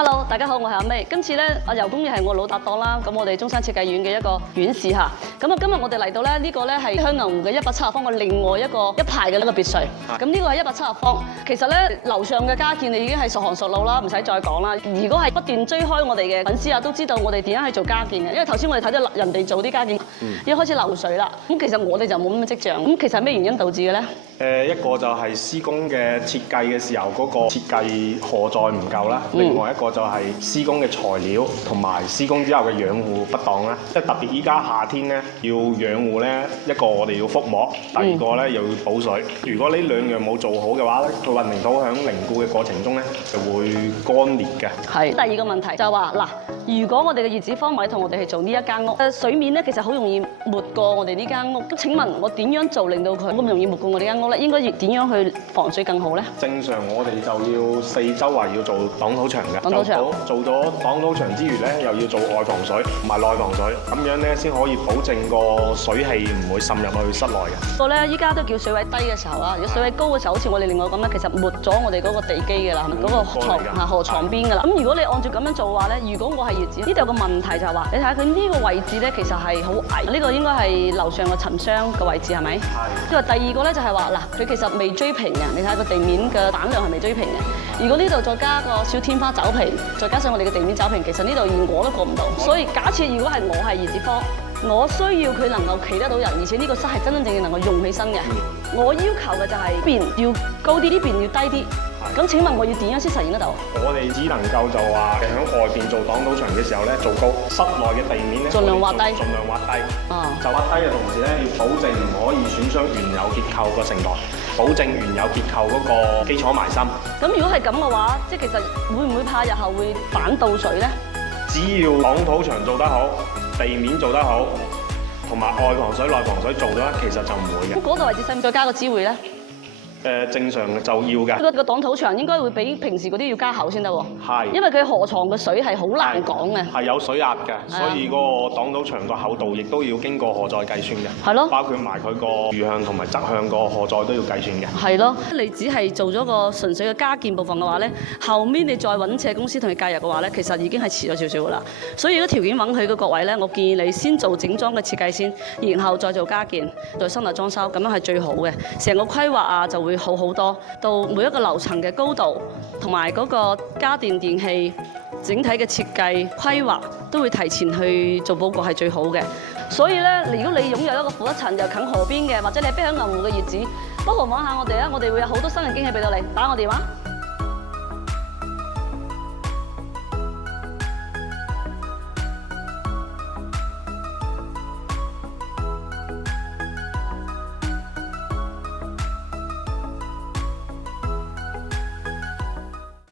Hello， 大家好，我係阿 May。今次咧，阿游公亦係我老搭檔啦。咁我哋中山設計院嘅一個院士嚇。咁啊，今日我哋嚟到咧，呢個咧係香牛湖嘅170方嘅另外一排嘅呢個別墅。咁呢個係170方。其實咧，樓上嘅加建你已經係熟行熟路啦，唔使再講啦。如果係不斷追開我哋嘅粉絲啊，都知道我哋點樣去做加建嘅。因為頭先我哋睇到人哋做啲加建，已經開始漏水啦。咁其實我哋就冇咁嘅跡象。咁其實係咩原因導致嘅咧？一個就係施工嘅設計嘅時候嗰個設計荷載唔夠啦，另外一個就係施工嘅材料同埋施工之後嘅養護不當啦。即係特別依家夏天咧，要養護咧，一個我哋要覆膜，第二個咧又要補水。如果呢兩樣冇做好嘅話咧，佢混凝土喺凝固嘅過程中咧就會乾裂嘅。係。第二個問題就係話嗱，如果我哋嘅業主方委同我哋去做呢一間屋，水面咧其實好容易沒過我哋呢間屋。咁請問我點樣做令到佢咁容易沒過我哋間屋咧？應該要點樣去防水更好咧？正常我哋就要四周圍要做擋土牆嘅，做咗擋土牆之餘咧，又要做外防水同埋內防水，咁樣咧先可以保證個水氣唔會滲入去室內嘅。不過咧，依家都叫水位低嘅時候啊，如果水位高嘅時候，好似我哋另外咁咧，其實沒咗我哋嗰個地基嘅啦，嗰個河床邊嘅啦。咁如果你按照咁樣做嘅話咧，如果我係業主，呢度有個問題就係話，你睇下佢呢個位置咧，其實係好矮，呢個應該係樓上嘅沉箱嘅位置係咪？係。因為第二個咧就係話嗱，佢其實未追平嘅，你睇下個地面嘅板梁係未追平嘅。如果呢度再加個小天花走平，再加上我哋嘅地面走平，其實呢度連我都過唔到。所以假設如果係我係業主方，我需要佢能夠企得到人，而且呢個室係真真正正能夠用起身嘅。我要求嘅就係呢邊要高啲，呢邊要低啲。咁請問我要點樣先實現得到？我哋只能夠就話喺外邊做擋土牆嘅時候咧做高，室內嘅地面咧盡量挖低。就挖低嘅同時咧，要保證唔可以損傷原有結構個承台，保證原有結構嗰個基礎埋深。咁如果係咁嘅話，即係其實會唔會怕日後會反倒水咧？只要擋土牆做得好，地面做得好，同埋外防水、內防水做咗，其實就唔會嘅。咁嗰度位置使唔使再加個支會咧？正常就要嘅。個擋土牆應該會比平時嗰啲要加厚先得喎。係。因為佢河床嘅水係好難講嘅。係有水壓嘅，所以嗰個擋土牆個厚度亦都要經過荷載計算嘅。係咯。包括埋佢個橫向同埋側向個荷載都要計算嘅。係咯。你只係做咗個純粹嘅加建部分嘅話咧，後面你再揾設計公司同你介入嘅話咧，其實已經係遲咗少少噶啦。所以如果條件允許嘅各位咧，我建議你先做整裝嘅設計先，然後再做加建，再室內裝修，咁樣係最好嘅。成個規劃啊就會好好多，到每一個樓層嘅高度同埋嗰個家電電器整體嘅設計規劃都會提前去做報告係最好嘅。所以咧，如果你擁有一個負一層又近河邊嘅，或者你係逼響牛湖嘅業主，不妨望下我哋啊，我哋會有好多新嘅驚喜俾到你。打我電話。